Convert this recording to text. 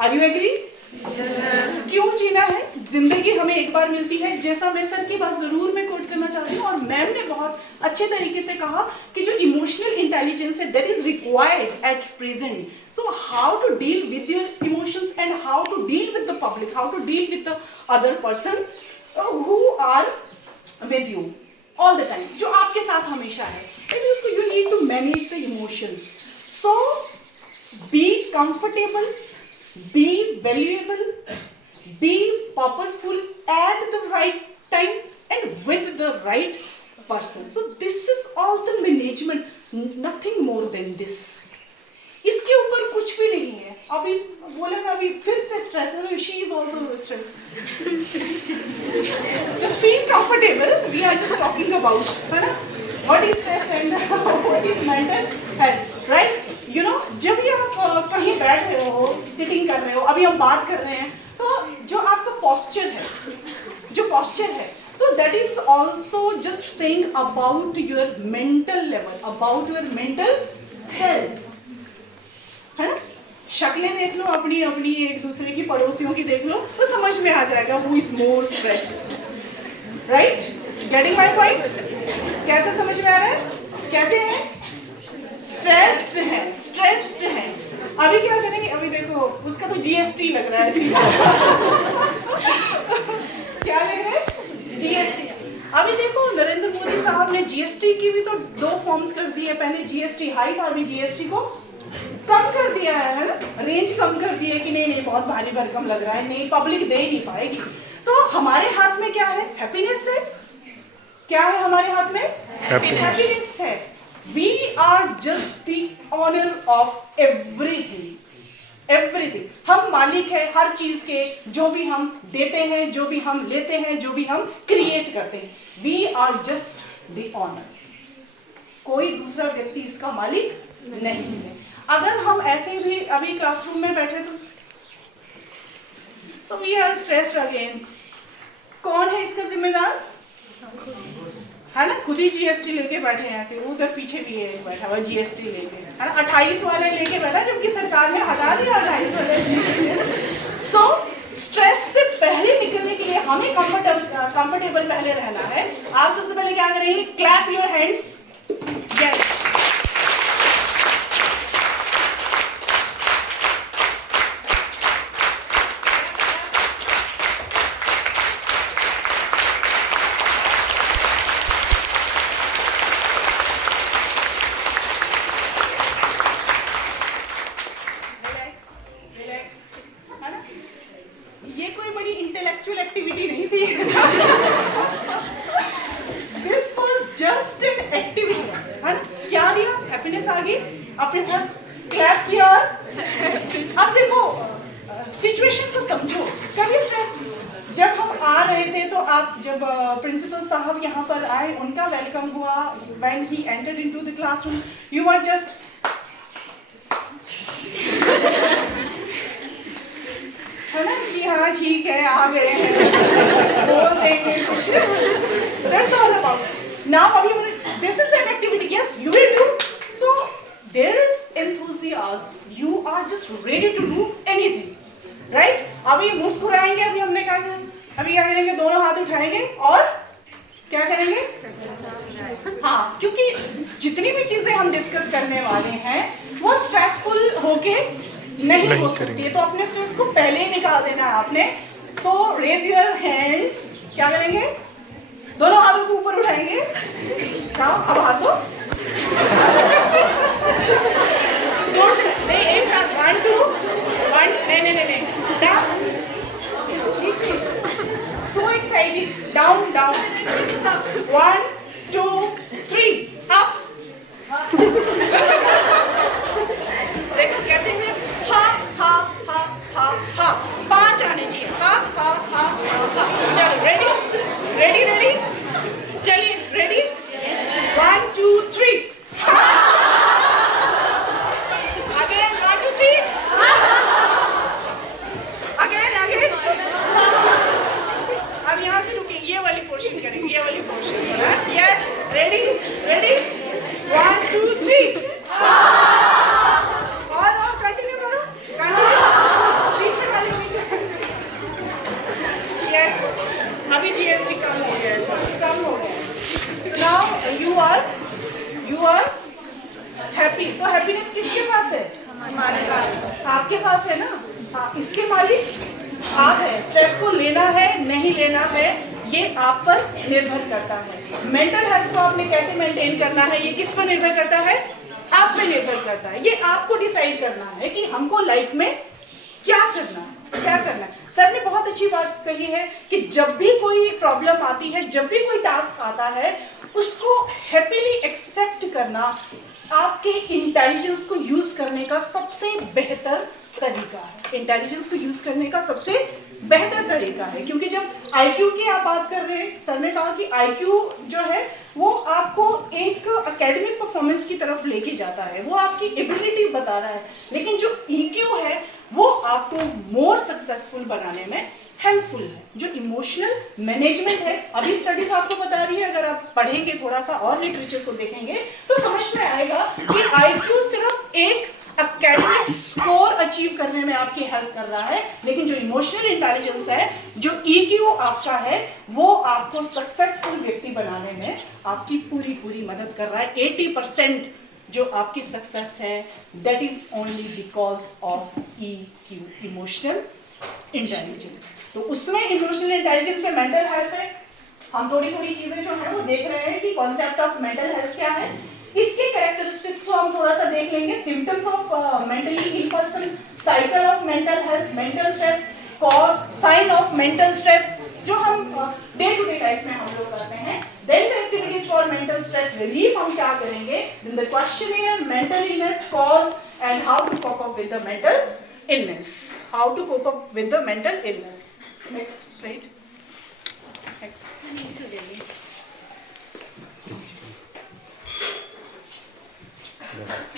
Are you agree? क्यों जीना है? जिंदगी हमें एक बार मिलती है, जैसा मैं सर की बात जरूर मैं कोट करना चाहती हूँ, और मैम ने बहुत अच्छे तरीके से कहा कि जो इमोशनल इंटेलिजेंस है that is required at present. So how to deal with your emotions and how to deal with the public, how to deal with the other person who are with you all the time, जो आपके साथ हमेशा है. And उसको you need to manage the emotions. So be comfortable, be valuable, be purposeful at the right time and with the right person. So this is all the management, nothing more than this. इसके ऊपर कुछ भी नहीं है. अभी बोले ना, अभी फिर से स्ट्रेस है, she is also stressed. Just feel comfortable. We are just talking about, है ना, what is stress and what is mental health, right? You know, जब भी आप कहीं बैठ रहे हो, सिटिंग कर रहे हो, अभी हम बात कर रहे हैं, तो जो आपका पोस्चर है, so that is also just saying about your mental level, about your mental health, है ना? शक्लें देख लो अपनी अपनी, एक दूसरे की, पड़ोसियों की देख लो, तो समझ में आ जाएगा who is more stressed, right? Getting my point? कैसे समझ में आ रहा है? कैसे है? स्ट्रेस्ड है. अभी क्या करेंगे? अभी देखो, उसका तो जीएसटी लग रहा है क्या लग रहा है? जीएसटी. अभी देखो, नरेंद्र मोदी साहब ने जीएसटी की भी तो 2 फॉर्म्स कर दिए. पहले जीएसटी हाई था, अभी जीएसटी को कम कर दिया है ना, रेंज कम कर दी है कि नहीं बहुत भारी भरकम लग रहा है, नहीं पब्लिक दे ही नहीं पाएगी. तो हमारे हाथ में क्या है? हैप्पीनेस है. क्या है हमारे हाथ में? हैप्पीनेस है. We are just the owner of everything. हम मालिक हैं हर चीज के. जो भी हम देते हैं, जो भी हम लेते हैं, जो भी हम क्रिएट करते हैं, we are just the owner. कोई दूसरा व्यक्ति इसका मालिक नहीं है. अगर हम ऐसे भी अभी क्लासरूम में बैठे तो so we are stressed again. कौन है इसका जिम्मेदार? है ना, खुद ही जीएसटी लेके बैठे हैं. ऐसे उधर पीछे भी एक बैठा हुआ जीएसटी लेके, है ना, 28 वाला लेके बैठा, जबकि सरकार ने हटा दिया 28 वाले. सो स्ट्रेस से पहले निकलने के लिए हमें कंफर्टेबल पहले रहना है. आप सबसे पहले क्या करेंगे? Clap your hands. Yes. Principal साहब यहाँ पर आए, उनका वेलकम हुआ. When he entered into the classroom, you were just है ना कि हाँ ठीक है, आ गए हैं, बोल देंगे कुछ. That's all about. Now अभी this is an activity. Yes, you will do. So there is enthusiasm. You are just ready to do anything, right? अभी मुस्कुराएंगे. अभी हमने कहा, अभी क्या करेंगे? दोनों हाथ उठाएंगे और क्या करेंगे? हाँ, क्योंकि जितनी भी चीजें हम डिस्कस करने वाले हैं वो स्ट्रेसफुल होके नहीं हो सकती है, तो अपने स्ट्रेस को पहले ही निकाल देना है आपने. सो रेज योर हैंड्स. क्या करेंगे? दोनों हाथों को ऊपर उठाएंगे. अब हंसो. जोर से नहीं, एक साथ. 1 2 1. नहीं. Down. So excited. Down. 1 2 3. Ups. देखो कैसे है. हा. 5 आने चाहिए. हा. चलो रेडी. चलिए रेडी. 1 2 3. Again 1 2 3. Again. अब यहाँ से रुकेंगे. ये वाली पोर्शन करेंगे. ये वाली पोर्शन है. आपके पास है ना, हाँ, इसके मालिक आप है। स्ट्रेस को लेना है नहीं लेना है ये आप पर निर्भर करता है। मेंटल हेल्थ को आपने कैसे मेंटेन करना है ये किस पर निर्भर करता है, आप पे निर्भर करता है। ये आपको डिसाइड करना है कि हमको लाइफ में क्या करना है, क्या करना है। सर ने बहुत अच्छी बात कही है कि जब भी कोई प्रॉब्लम आती है, जब भी कोई टास्क आता है, उसको हैप्पीली एक्सेप्ट करना आपके इंटेलिजेंस को यूज करने का सबसे बेहतर तरीका है। इंटेलिजेंस को यूज करने का सबसे बेहतर तरीका है, क्योंकि जब आईक्यू की आप बात कर रहे हैं, सर ने कहा कि आईक्यू जो है वो आपको एक एकेडमिक परफॉर्मेंस की तरफ लेके जाता है, वो आपकी एबिलिटी बता रहा है, लेकिन जो ईक्यू है वो आपको मोर सक्सेसफुल बनाने में हेल्पफुल है। जो इमोशनल मैनेजमेंट है, अभी स्टडीज आपको बता रही है, अगर आप पढ़ेंगे थोड़ा सा और लिटरेचर को देखेंगे तो समझ में आएगा कि आईक्यू सिर्फ एक एकेडमिक स्कोर अचीव करने में आपकी हेल्प कर रहा है, लेकिन जो इमोशनल इंटेलिजेंस है, जो ईक्यू आपका है, वो आपको सक्सेसफुल व्यक्ति बनाने में आपकी पूरी मदद कर रहा है। 80% जो आपकी सक्सेस है that is only because of EQ, emotional intelligence. तो उसमें इमोशनल इंटेलिजेंस में मेंटल हेल्थ है। हम थोड़ी चीजें जो है वो देख रहे हैं कि कॉन्सेप्ट ऑफ मेंटल हेल्थ क्या है, इसके कैरेक्टरिस्टिक्स को हम थोड़ा सा देख लेंगे। Symptoms of mentally ill person, cycle of mental health, mental stress, cause, sign of mental stress, जो हम डे टू डे लाइफ में हम लोग करते हैं। Then the activities for mental stress relief हम क्या करेंगे, then the questionnaire, mental illness, cause and how to cope up with the mental illness, how to cope up with the mental illness. Next slide. Next.